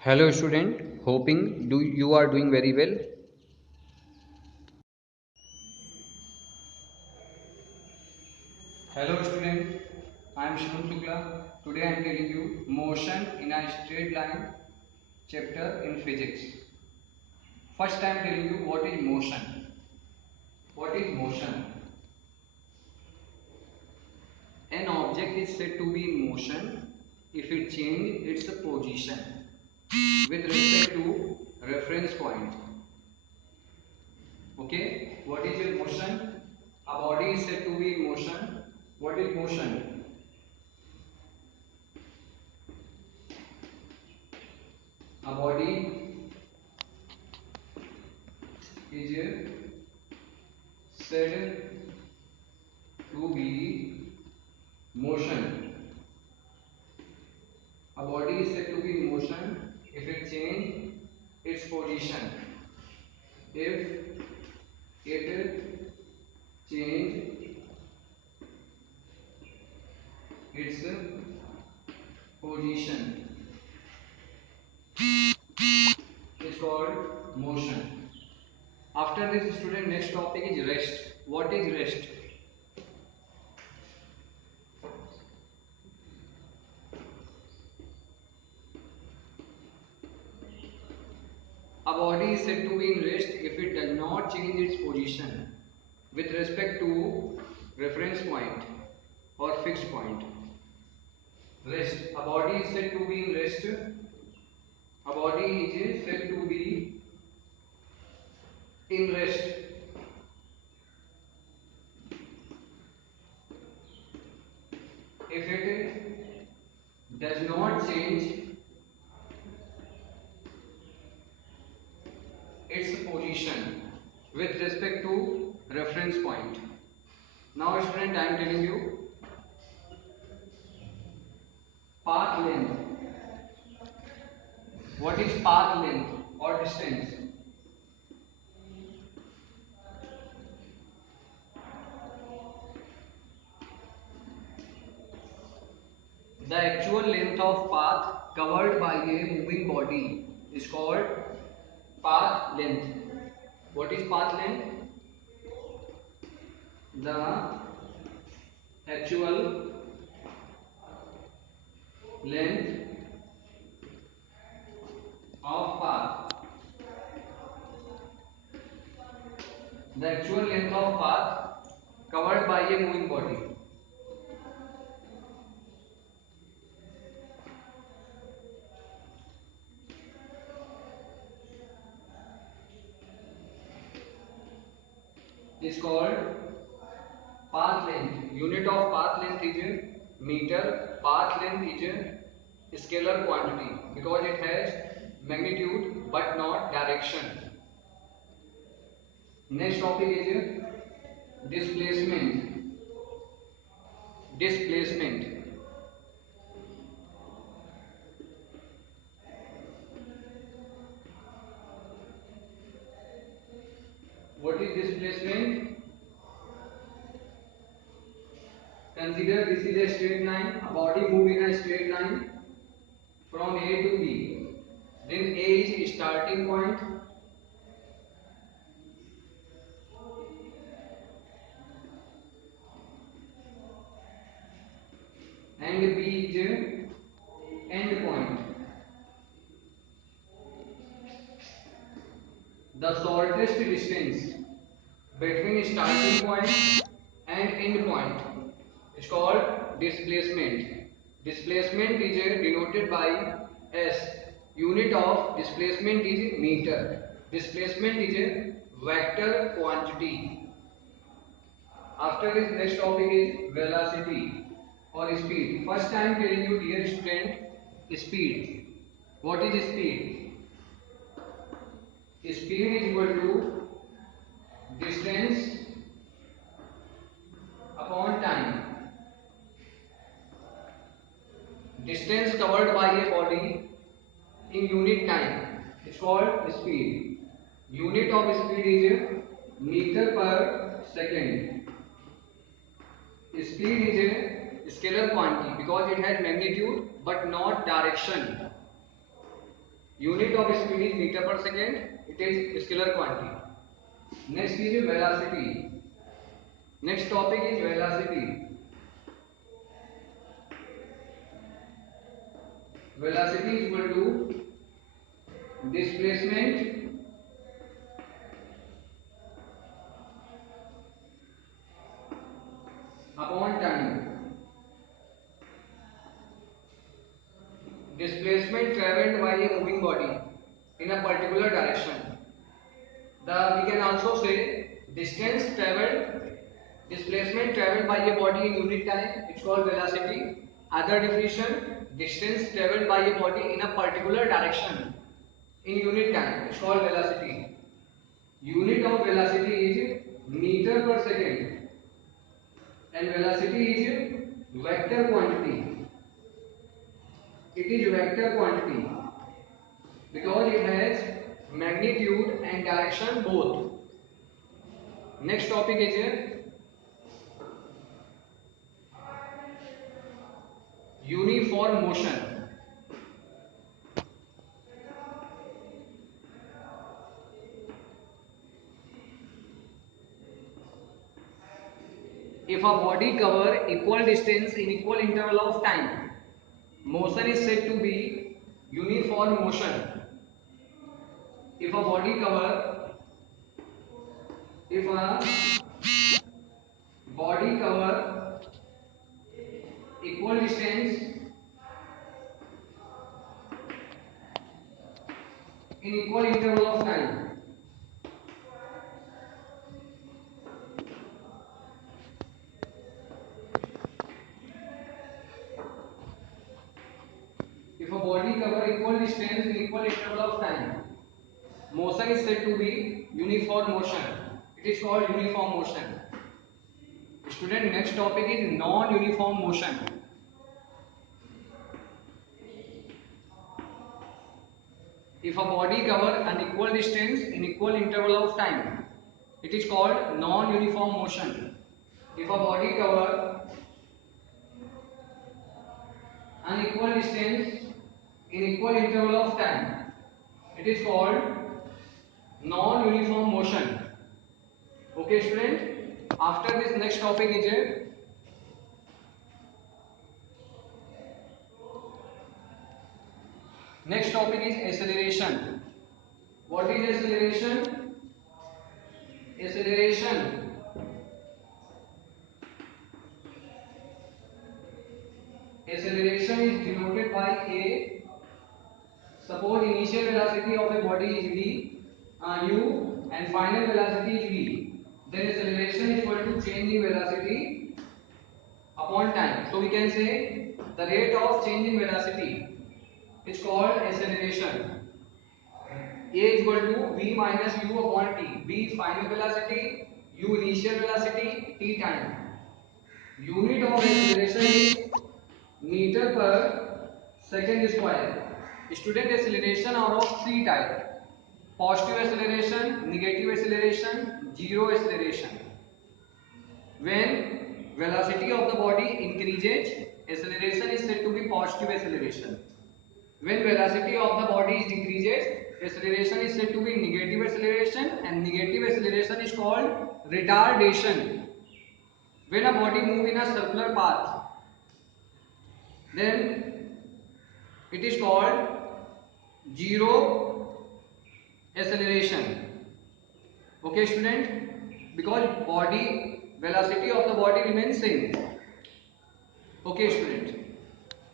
Hello student, hoping you are doing very well. Hello student, I am Shivam Shukla. Today I am telling you motion in a straight line chapter in physics. First I am telling you what is motion. What is motion? An object is said to be in motion if it changes its position with respect to reference point. Okay, what is your motion? A body is said to be in motion. What is motion? A body is said to be motion. A body is said to be in motion if it change its position. If it change its position, is called motion. After this student, next topic is rest. What is rest? A body is said to be in rest if it does not change its position with respect to reference point or fixed point. Rest. A body is said to be in rest. A body is said to be in rest if it does not change its position with respect to reference point. Now student, I am telling you path length. What is path length or distance? The actual length of path covered by a moving body is called path length. What is path length? The actual length of path. The actual length of path covered by a moving body is called path length. Unit of path length is a meter. Path length is a scalar quantity because it has magnitude but not direction. Next topic is displacement. Displacement. What is displacement? Consider this is a straight line. A body move in a straight line from A to B. Then A is starting point and B is end point. The shortest distance between starting point and end point is called displacement. Displacement is denoted by S. Unit of displacement is meter. Displacement is a vector quantity. After this, next topic is velocity or speed. First I am telling you, dear student, speed. What is speed? Speed is equal to distance upon time. Distance covered by a body in unit time. It's called speed. Unit of speed is meter per second. Speed is a scalar quantity because it has magnitude but not direction. Unit of speed is meter per second. It is scalar quantity. Next is velocity. Next topic is velocity. Velocity is equal to displacement upon time. Displacement traveled by a moving body in a particular direction. We can also say distance traveled, displacement traveled by a body in unit time. It's called velocity. Other definition: distance traveled by a body in a particular direction in unit time. It's called velocity. Unit of velocity is meter per second, and velocity is vector quantity. It is vector quantity because it has magnitude and direction both. Next topic is uniform motion. If a body cover equal distance in equal interval of time, motion is said to be uniform motion. If a body cover, if a body cover equal distance in equal interval of time, if a body cover equal distance in equal interval of time, motion is said to be uniform motion. It is called uniform motion. Student, next topic is non-uniform motion. If a body cover an equal distance in equal interval of time, it is called non-uniform motion. If a body cover an equal distance in equal interval of time, it is called non-uniform motion. Okay, student. After this, next topic is acceleration. What is acceleration? Acceleration. Acceleration is denoted by a. Suppose initial velocity of a body is v, u, and final velocity is v. Then acceleration is equal to change in velocity upon time. So we can say the rate of change in velocity is called acceleration. A is equal to v minus u upon t. V final velocity, u initial velocity, t time. Unit of acceleration is meter per second square. Student, acceleration are of three types: positive acceleration, negative acceleration, zero acceleration. When velocity of the body increases, acceleration is said to be positive acceleration. When velocity of the body is decreases, acceleration is said to be negative acceleration, and negative acceleration is called retardation. When a body moves in a circular path, then it is called zero acceleration. Okay, student? Because body velocity of the body remains same. Okay, student.